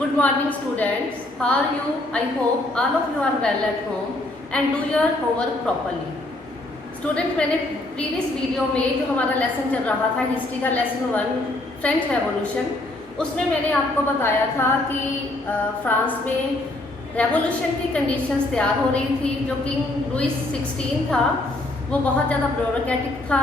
Good morning students. How are you? I hope all of you are well at home and do your homework properly. Students, मैंने previous video में जो हमारा lesson चल रहा था history का lesson 1 French revolution, उसमें मैंने आपको बताया था कि फ्रांस में रेवोल्यूशन की कंडीशंस तैयार हो रही थी। जो किंग लुइस 16 था वो बहुत ज़्यादा ब्यूरोक्रेटिक था,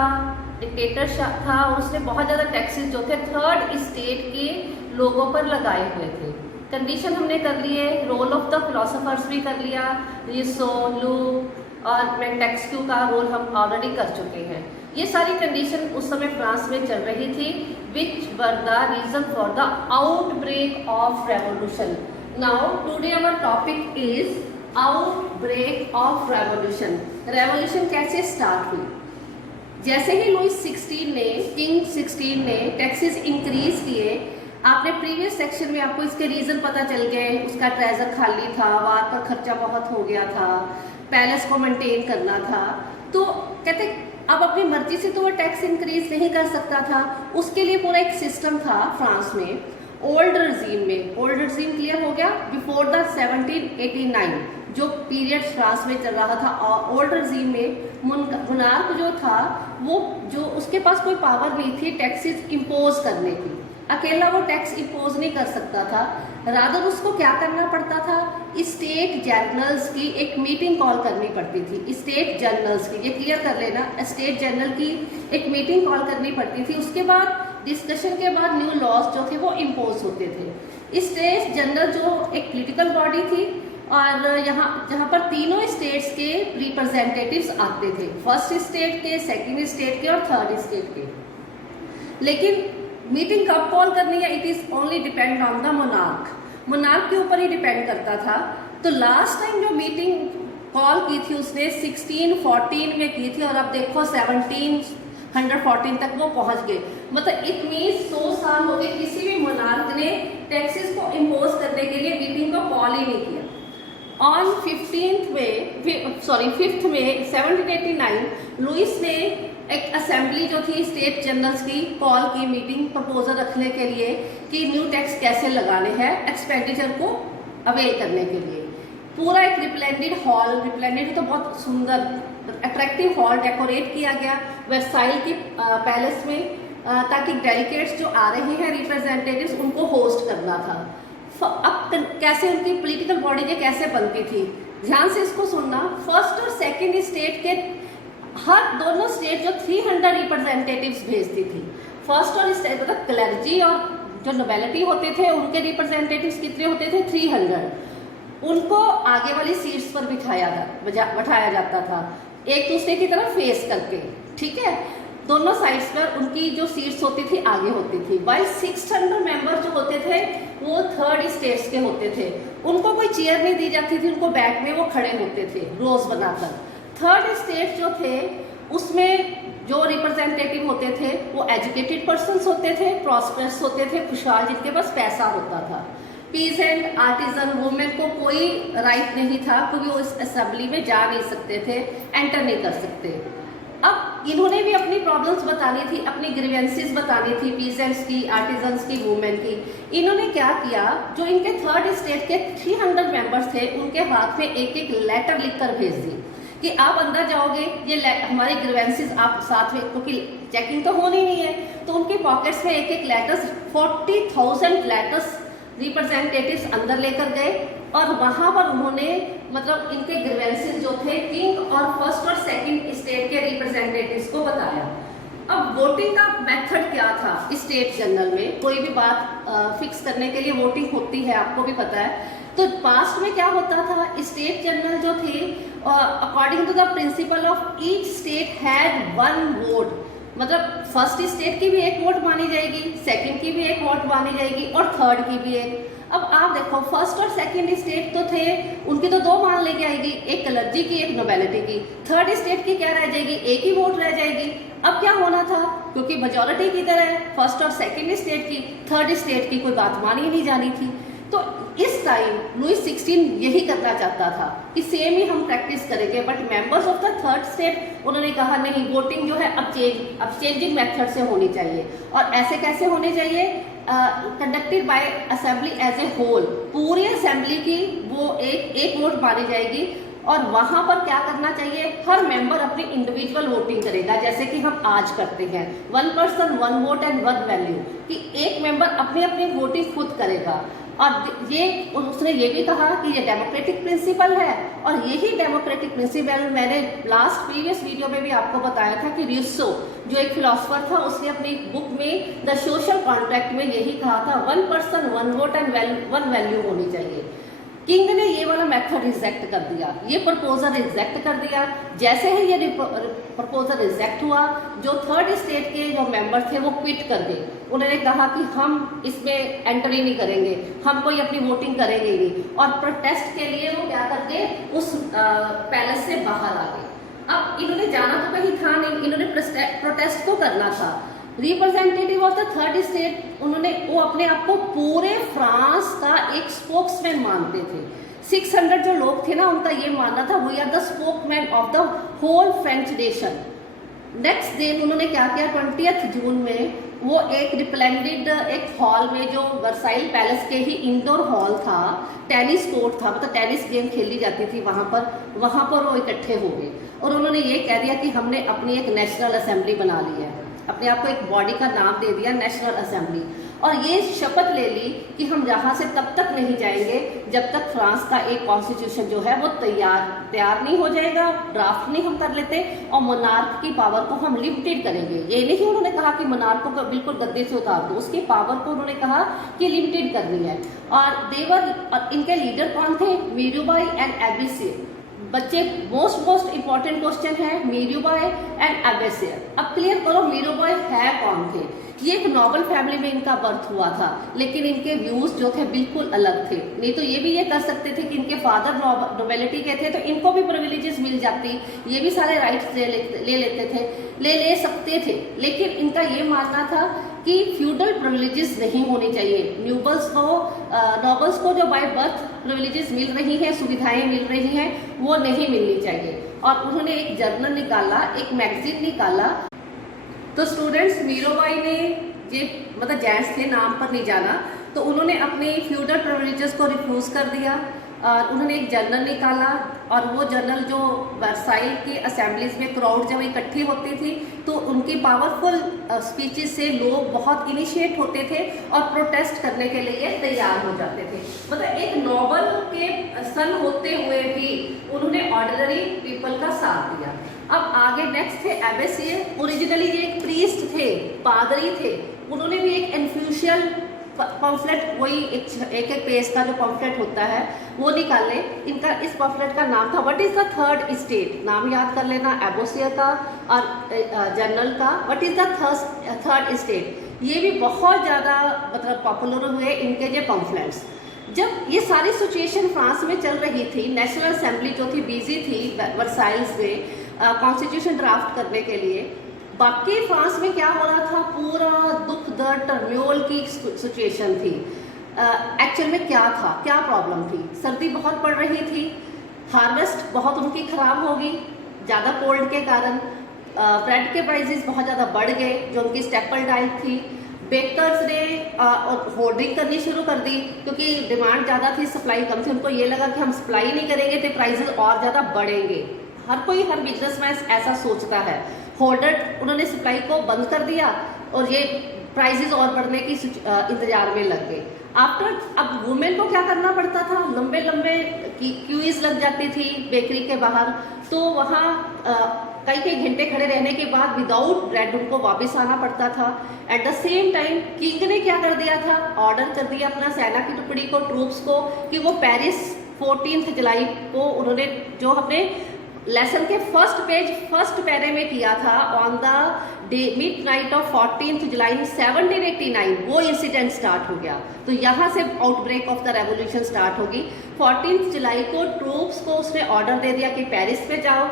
डिक्टेटर था और उसने बहुत ज़्यादा टैक्सेस जो थे थर्ड स्टेट के लोगों पर लगाए हुए थे। कंडीशन हमने कर ली है, रोल ऑफ द फिलोसोफर्स भी कर लिया, रूसो, लुक और मोंटेस्क्यू का रोल हम ऑलरेडी कर चुके हैं। ये सारी कंडीशन उस समय फ्रांस में चल रही थी, which were the reason for the outbreak of revolution. Now today our topic is outbreak of revolution. Revolution कैसे स्टार्ट हुई? जैसे ही लुइस 16 ने, किंग 16 ने टैक्सेस इंक्रीज किए, आपने प्रीवियस सेक्शन में आपको इसके रीजन पता चल गए। उसका ट्रेजर खाली था, वार पर खर्चा बहुत हो गया था, पैलेस को मेंटेन करना था, तो कहते अब अपनी मर्जी से तो वो टैक्स इंक्रीज नहीं कर सकता था। उसके लिए पूरा एक सिस्टम था फ्रांस में, ओल्ड रिजीम में। ओल्ड रिजीम क्लियर हो गया, बिफोर द 1789 जो पीरियड फ्रांस में चल रहा था। ओल्ड रिजीम में मुनार्क जो था वो जो उसके पास कोई पावर नहीं थी टैक्सेस इम्पोज करने की, अकेला वो टैक्स इम्पोज नहीं कर सकता था। रादर उसको क्या करना पड़ता था, स्टेट जनरल्स की एक मीटिंग कॉल करनी पड़ती थी। स्टेट जनरल्स की, ये क्लियर कर लेना, स्टेट जनरल की एक मीटिंग कॉल करनी पड़ती थी। उसके बाद डिस्कशन के बाद न्यू लॉज जो थे वो इम्पोज होते थे। स्टेट जनरल जो एक पॉलिटिकल बॉडी थी और जहाँ पर तीनों स्टेट्स के रिप्रेजेंटेटिव्स आते थे, फर्स्ट स्टेट के, सेकेंड स्टेट के और थर्ड स्टेट के। लेकिन मीटिंग कब कॉल करनी है, it is only depend on the monarch. Monarch के ऊपर ही डिपेंड करता था। तो लास्ट टाइम जो मीटिंग कॉल की थी उसने 1614 में की थी और अब देखो 1714 तक वो पहुंच गए। मतलब इट मीन्स 100 साल हो गए किसी भी मोनार्क ने टैक्सेस को इम्पोज करने के लिए मीटिंग को कॉल ही नहीं किया। ऑन 5 मई 1789 लुइस ने एक असेंबली जो थी स्टेट जनरल्स की कॉल की, मीटिंग प्रपोजल रखने के लिए कि न्यू टैक्स कैसे लगाने हैं एक्सपेंडिचर को अवेल करने के लिए। पूरा एक रिप्लेंडेड हॉल, रिप्लेंडेड तो बहुत सुंदर अट्रैक्टिव हॉल डेकोरेट किया गया वर्साइल के पैलेस में, ताकि डेलीगेट्स जो आ रहे हैं रिप्रेजेंटेटिव्स उनको होस्ट करना था। अब कैसे उनकी पॉलिटिकल बॉडी ये कैसे बनती थी, ध्यान से इसको सुनना। फर्स्ट और सेकेंड स्टेट के हर दोनों स्टेट जो 300 रिप्रेजेंटेटिव्स भेजती थी। फर्स्ट और स्टेट मतलब क्लर्जी और जो नोबेलिटी होते थे उनके रिप्रेजेंटेटिव्स कितने होते थे, 300। उनको आगे वाली सीट्स पर बिठाया जाता था, एक दूसरे की तरफ फेस करके, ठीक है। दोनों साइड्स पर उनकी जो सीट्स होती थी आगे होती थी। वाइल 600 मेंबर जो होते थे वो थर्ड स्टेट्स के होते थे। उनको कोई चेयर नहीं दी जाती थी, उनको बैठने वो खड़े होते थे रोज बनाकर। थर्ड स्टेट जो थे उसमें जो रिप्रेजेंटेटिव होते थे वो एजुकेटेड पर्सन्स होते थे, प्रॉस्पेरस होते थे, खुशहाल, जिनके पास पैसा होता था। पीजेंट, आर्टिजन, वुमेन को कोई राइट नहीं था, कभी वो इस असेंबली में जा नहीं सकते थे, एंटर नहीं कर सकते। अब इन्होंने भी अपनी प्रॉब्लम्स बतानी थी, अपनी ग्रीवेंसेस बतानी थी, पीजेंट्स की, आर्टिजन्स की, वुमेन की। इन्होंने क्या किया, जो इनके थर्ड स्टेट के 300 मेंबर्स थे उनके हाथ में एक एक लेटर लिखकर भेज दी कि आप अंदर जाओगे, ये हमारी ग्रीवेंसेस आप साथ में, क्योंकि चेकिंग तो होनी नहीं है, तो उनकी पॉकेट्स में एक एक लेटर्स 40,000 लेटर्स रिप्रेजेंटेटिव्स अंदर लेकर गए और वहां पर उन्होंने मतलब इनके ग्रीवेंसेस जो थे किंग और फर्स्ट और सेकंड स्टेट के रिप्रेजेंटेटिव्स को बताया। अब वोटिंग का मेथड क्या था स्टेट जनरल में, कोई भी बात फिक्स करने के लिए वोटिंग होती है, आपको भी पता है। तो पास्ट में क्या होता था, स्टेट जनरल जो थे according to the principle of each state had 1 vote, मतलब फर्स्ट स्टेट की भी एक वोट मानी जाएगी, सेकंड की भी एक वोट मानी जाएगी और थर्ड की भी एक। अब आप देखो फर्स्ट और सेकंड स्टेट तो थे, उनकी तो 2 मान लेके आएगी, एक क्लर्जी की, एक नोबेलिटी की। थर्ड स्टेट की क्या रह जाएगी, एक ही वोट रह जाएगी। अब क्या होना था, क्योंकि मेजॉरिटी की तरह फर्स्ट और सेकंड स्टेट की, थर्ड स्टेट की कोई बात मानी नहीं जानी थी। तो इस टाइम लुइस 16 यही करना चाहता था कि सेम ही हम प्रैक्टिस करेंगे, but members of the third state उन्होंने कहा नहीं, वोटिंग जो है अब चेंजिंग मेथड से होनी चाहिए। और ऐसे कैसे होने चाहिए, conducted by assembly as a whole, पूरी असेंबली की वो एक वोट मानी जाएगी। और वहां पर क्या करना चाहिए, हर मेंबर अपनी इंडिविजुअल वोटिंग करेगा, जैसे कि हम आज करते हैं, 1 पर्सन 1 वोट एंड 1 वैल्यू, कि एक मेंबर अपनी अपनी वोटिंग खुद करेगा। और ये उसने ये भी कहा कि ये डेमोक्रेटिक प्रिंसिपल है, और यही डेमोक्रेटिक प्रिंसिपल मैंने लास्ट प्रीवियस वीडियो में भी आपको बताया था कि रूसो जो एक फिलोसोफर था, उसने अपनी बुक में द सोशल कॉन्ट्रैक्ट में यही कहा था 1 पर्सन 1 वोट एंड 1 वैल्यू होनी चाहिए। किंग ने ये वाला मेथड रिजेक्ट कर दिया, ये प्रपोजल रिजेक्ट कर दिया। जैसे ही ये प्रपोजल रिजेक्ट हुआ, जो थर्ड स्टेट के जो मेंबर थे वो क्विट कर गए। उन्होंने कहा कि हम इसमें एंट्री नहीं करेंगे, हम कोई अपनी वोटिंग करेंगे नहीं, और प्रोटेस्ट के लिए वो क्या करके उस पैलेस से बाहर आ गए। अब इन्होंने जाना तो कहीं था नहीं, इन्होंने प्रोटेस्ट तो करना था। Representative of the third state, उन्होंने वो अपने आप को पूरे फ्रांस का एक स्पोक्समैन मानते थे। 600 जो लोग थे ना, उनका ये मानना था we are the spokesman of the whole French nation. Next day उन्होंने क्या किया, 20 जून में वो एक रिप्लेंडेड एक हॉल में, जो वर्साइल पैलेस के ही इंडोर हॉल था, टेनिस कोर्ट था, मतलब टेनिस गेम खेली जाती थी वहाँ पर वो इकट्ठे हो गए और उन्होंने ये कह दिया कि हमने अपनी एक नेशनल असेंबली बना ली है, अपने आप को एक बॉडी का नाम दे दिया नेशनल असेंबली, और ये शपथ ले ली कि हम यहाँ से तब तक नहीं जाएंगे जब तक फ्रांस का एक कॉन्स्टिट्यूशन जो है वो तैयार नहीं हो जाएगा, ड्राफ्ट नहीं हम कर लेते, और मोनार्क की पावर को हम लिमिटेड करेंगे। ये नहीं उन्होंने कहा कि मोनार्क को बिल्कुल गद्दे से उतार दो, उसकी पावर को उन्होंने कहा कि लिमिटेड करनी है। और इनके लीडर कौन थे, मीरूबाई एंड एबिसियर। बच्चे मोस्ट इंपॉर्टेंट क्वेश्चन है, मीरूबाई एंड एबिसियर। अब क्लियर करो मीरूबाई है कौन थे। ये एक नोबल फैमिली में इनका बर्थ हुआ था, लेकिन इनके व्यूज जो थे बिल्कुल अलग थे। नहीं तो ये भी ये कर सकते थे कि इनके फादर नोबेलिटी के थे तो इनको भी प्रिविलेजेस मिल जाती, ये भी सारे राइट्स ले लेते थे, ले सकते थे, लेकिन इनका ये मानना था कि फ्यूडल प्रिविलेजेस नहीं होनी चाहिए। नोबल्स को जो बाय बर्थ प्रिविलेजेस मिल रही हैं, सुविधाएं मिल रही हैं, वो नहीं मिलनी चाहिए। और उन्होंने एक जर्नल निकाला, एक मैगजीन निकाला। तो स्टूडेंट्स, मीराबाई ने ये मतलब जेंट्स थे, नाम पर नहीं जाना, तो उन्होंने अपने फ्यूडल प्रिविलेजेस को रिफ्यूज कर दिया और उन्होंने एक जर्नल निकाला। और वो जर्नल जो वर्साइल की असेंबलीज में क्राउड जब इकट्ठी होती थी तो उनकी पावरफुल स्पीचेस से लोग बहुत इनिशिएट होते थे और प्रोटेस्ट करने के लिए तैयार हो जाते थे। मतलब एक नोबल के सन होते हुए भी उन्होंने ऑर्डिनरी पीपल का साथ दिया। अब आगे नेक्स्ट थे एबिसियर। ओरिजिनली ये एक प्रीस्ट थे, पादरी थे, उन्होंने भी एक इन्फ्यूशियल पम्फलेट, वही एक पेज का जो पम्फलेट होता है वो निकाले। इनका इस पम्फलेट का नाम था what is the third state. नाम याद कर लेना, एबोसियर का और जर्नल का what is the third state. ये भी बहुत ज़्यादा मतलब पॉपुलर हुए इनके जो पम्फलेट्स। जब ये सारी सिचुएशन फ्रांस में चल रही थी, नेशनल असेंबली जो थी बिजी थी वर्साइल्स में कॉन्स्टिट्यूशन ड्राफ्ट करने के लिए। बाकी फ्रांस में क्या हो रहा था, पूरा दुख दर्द टर्म्योल की सिचुएशन थी। एक्चुअल में क्या था, क्या प्रॉब्लम थी, सर्दी बहुत पड़ रही थी, हार्वेस्ट बहुत उनकी खराब होगी ज़्यादा कोल्ड के कारण, ब्रेड के प्राइसेस बहुत ज़्यादा बढ़ गए जो उनकी स्टेपल डाइट थी। बेकर्स ने होर्डिंग करनी शुरू कर दी क्योंकि डिमांड ज़्यादा थी, सप्लाई कम थी। उनको ये लगा कि हम सप्लाई नहीं करेंगे तो प्राइसेस और ज़्यादा बढ़ेंगे। हर बिजनेसमैन ऐसा सोचता है। होल्डर उन्होंने सप्लाई को बंद कर दिया और ये प्राइसेस और बढ़ने की इंतजार में लग गए। अब वुमेन को क्या करना पड़ता था, लंबे क्यूज लग जाती थी बेकरी के बाहर, तो वहाँ कई घंटे खड़े रहने के बाद विदाउट ब्रेड उनको वापस आना पड़ता था। At the same time king ने क्या कर दिया था, ऑर्डर कर दिया अपना सेना की टुकड़ी को, ट्रूप्स को, कि वो पेरिस 14 जुलाई को उन्होंने जो अपने लेसन के फर्स्ट पैरे में किया था, on the mid night of 14 जुलाई 1789 वो इंसिडेंट स्टार्ट हो गया। तो यहाँ से outbreak of the revolution start होगी। 14 जुलाई को ट्रूप्स को उसने ऑर्डर दे दिया कि पेरिस में जाओ।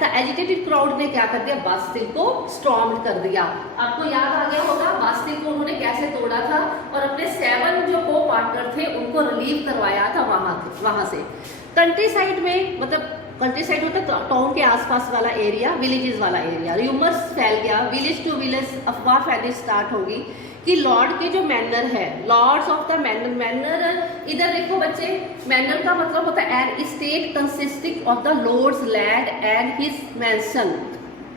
द एजिटेटेड क्राउड ने क्या कर दिया, बास्टिल को स्टॉर्म कर दिया। आपको याद आ गया होगा बास्टिल को उन्होंने कैसे तोड़ा था और अपने 7 जो को पार्टनर थे उनको रिलीव करवाया था वहाँ से। कंट्री साइड में मतलब कंट्री साइड होता है टाउन के आसपास वाला एरिया, विलेजेस वाला एरिया। र्यूमर्स फैल गया, विलेज टू विलेज अफवाह फैलनी स्टार्ट होगी कि लॉर्ड के जो मैनर है, lords of the manor, manor इधर देखो बच्चे, मैनर का मतलब होता है an state consisting of the lord's land and his mansion.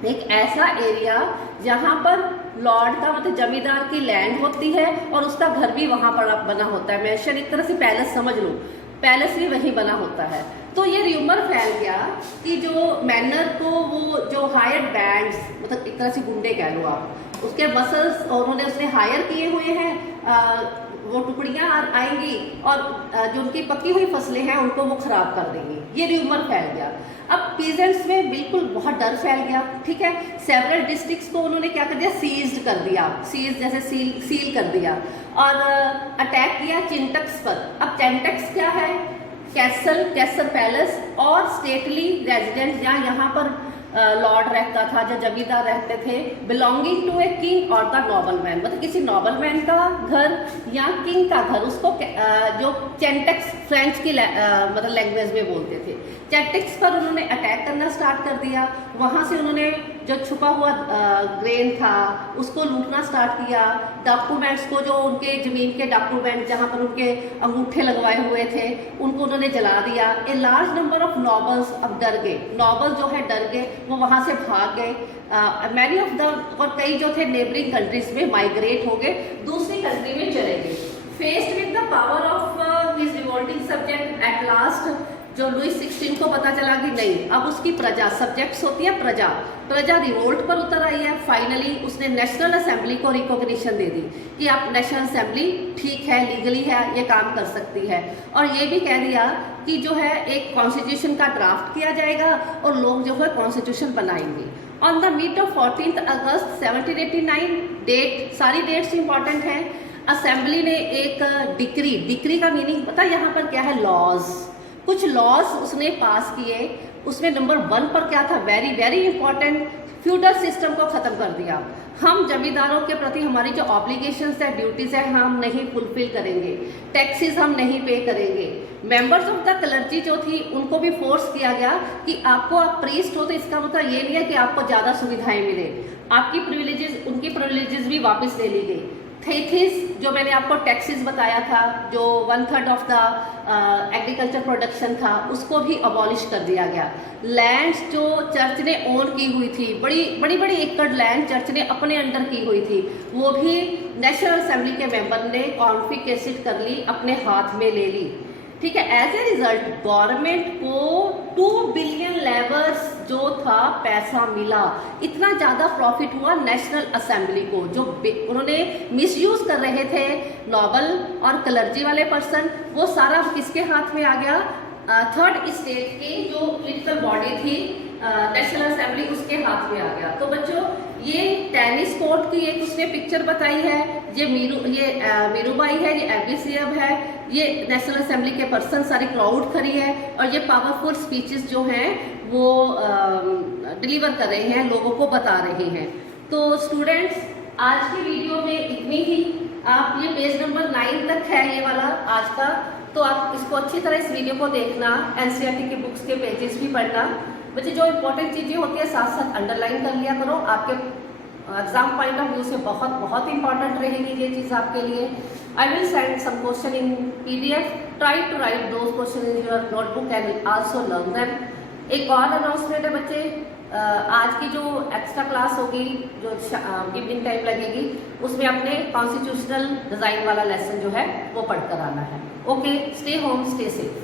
एक ऐसा एरिया जहाँ पर लॉर्ड का मतलब जमींदार की लैंड होती है और उसका घर भी वहाँ पर बना होता है। मैंशन एक तरह से पैलेस समझ लो, पैलेस भी वहीं बना होता है। तो ये र्यूमर फैल गया कि जो मैनर को वो जो हायर बैंड्स, मतलब एक तरह से गुंडे कह लो आप, उसके मसल्स और उन्होंने उसने हायर किए हुए हैं, वो टुकड़ियां आएंगी और जो उनकी पकी हुई फसलें हैं उनको वो खराब कर देंगी। ये र्यूमर फैल गया। अब पीजेंट्स में बिल्कुल बहुत डर फैल गया, ठीक है। सेवरल डिस्ट्रिक्ट्स को उन्होंने क्या कर दिया, सीज्ड कर दिया, सीज जैसे सील कर दिया और अटैक किया चिंटक्स पर। अब चिंटक्स क्या है, कैसल पैलेस और स्टेटली रेजिडेंट जहाँ यहाँ पर लॉर्ड रहता था, जो जमींदार रहते थे, बिलोंगिंग टू ए किंग और द नॉबल मैन, मतलब किसी नॉबल मैन का घर या किंग का घर, उसको जो चेंटेक्स फ्रेंच की मतलब लैंग्वेज में बोलते थे। चेंटेक्स पर उन्होंने अटैक करना स्टार्ट कर दिया। वहाँ से उन्होंने जो छुपा हुआ ग्रेन था उसको लूटना स्टार्ट किया। डॉक्यूमेंट्स को, जो उनके जमीन के डॉक्यूमेंट जहाँ पर उनके अंगूठे लगवाए हुए थे, उनको उन्होंने जला दिया। A large number of nobles अब डर गए, नॉबल जो है डर गए, वो वहाँ से भाग गए। मैनी ऑफ द, और कई जो थे नेबरिंग कंट्रीज में माइग्रेट हो गए, दूसरी कंट्री में चले गए। Faced with the power of his revolting subject, at last जो लुई 16 को पता चला कि नहीं, अब उसकी प्रजा, सब्जेक्ट्स होती है प्रजा, प्रजा रिवोल्ट पर उतर आई है। फाइनली उसने नेशनल असेंबली को रिकॉग्निशन दे दी कि आप नेशनल असेंबली ठीक है, लीगली है, ये काम कर सकती है। और ये भी कह दिया कि जो है एक कॉन्स्टिट्यूशन का ड्राफ्ट किया जाएगा और लोग जो है कॉन्स्टिट्यूशन बनाएंगे। On the meet of 14 August 1789, date, सारी डेट्स इंपॉर्टेंट है। असेंबली ने एक डिक्री का मीनिंग पता यहाँ पर क्या है, लॉज, कुछ लॉज उसने पास किए। उसमें नंबर 1 पर क्या था, very very important, feudal system को खत्म कर दिया। हम जमींदारों के प्रति हमारी जो ऑब्लिगेशंस है, ड्यूटीज है, हम नहीं फुलफिल करेंगे, टैक्सेस हम नहीं पे करेंगे। मेंबर्स ऑफ द क्लर्जी जो थी उनको भी फोर्स किया गया कि आपको, आप प्रीस्ट हो तो इसका मतलब ये नहीं है कि आपको ज़्यादा सुविधाएं मिले, आपकी प्रिविलेजेस, उनकी प्रिविलेजेस भी वापस ले ली गई। थेथिस जो मैंने आपको टैक्सेस बताया था, जो 1/3 ऑफ द एग्रीकल्चर प्रोडक्शन था, उसको भी अबॉलिश कर दिया गया। लैंड्स जो चर्च ने ओन की हुई थी, बड़ी बड़ी एकड़ लैंड चर्च ने अपने अंडर की हुई थी, वो भी नेशनल असेंबली के मेंबर ने कॉन्फिस्केट कर ली, अपने हाथ में ले ली, ठीक है। एज ए रिजल्ट गवर्नमेंट को 2 बिलियन लेवर्स जो था पैसा मिला। इतना ज़्यादा प्रॉफिट हुआ नेशनल असेंबली को, जो उन्होंने मिसयूज कर रहे थे नॉबल और क्लर्जी वाले पर्सन, वो सारा किसके हाथ में आ गया, थर्ड स्टेट की जो पॉलिटिकल बॉडी थी नेशनल असेंबली, उसके हाथ में आ गया। तो बच्चों ये टेनिस कोर्ट की एक उसने पिक्चर बताई है, ये मीरूबाई है, ये एबीसीएब है, ये नेशनल असेंबली के पर्सन, सारी क्राउड खड़ी है और ये पावरफुल स्पीचेस जो हैं वो डिलीवर कर रहे हैं, लोगों को बता रहे हैं। तो स्टूडेंट्स आज की वीडियो में इतनी ही। आप ये पेज नंबर 9 तक है ये वाला आज का, तो आप इसको अच्छी तरह इस वीडियो को देखना, एनसीईआरटी की बुक्स के पेजेस भी पढ़ना। बच्चे जो इंपॉर्टेंट चीज़ें होती है साथ साथ अंडरलाइन कर लिया करो, आपके एग्जाम पॉइंट ऑफ व्यू से बहुत बहुत इंपॉर्टेंट रहेगी ये चीज़ आपके लिए। I will send some question in PDF, try to write those question in your notebook and also learn them. एक और अनाउंसमेंट है बच्चे, आज की जो एक्स्ट्रा क्लास होगी, जो इवनिंग टाइम लगेगी, उसमें अपने कॉन्स्टिट्यूशनल डिज़ाइन वाला लेसन जो है वो पढ़कर आना है। Okay, stay home, stay safe.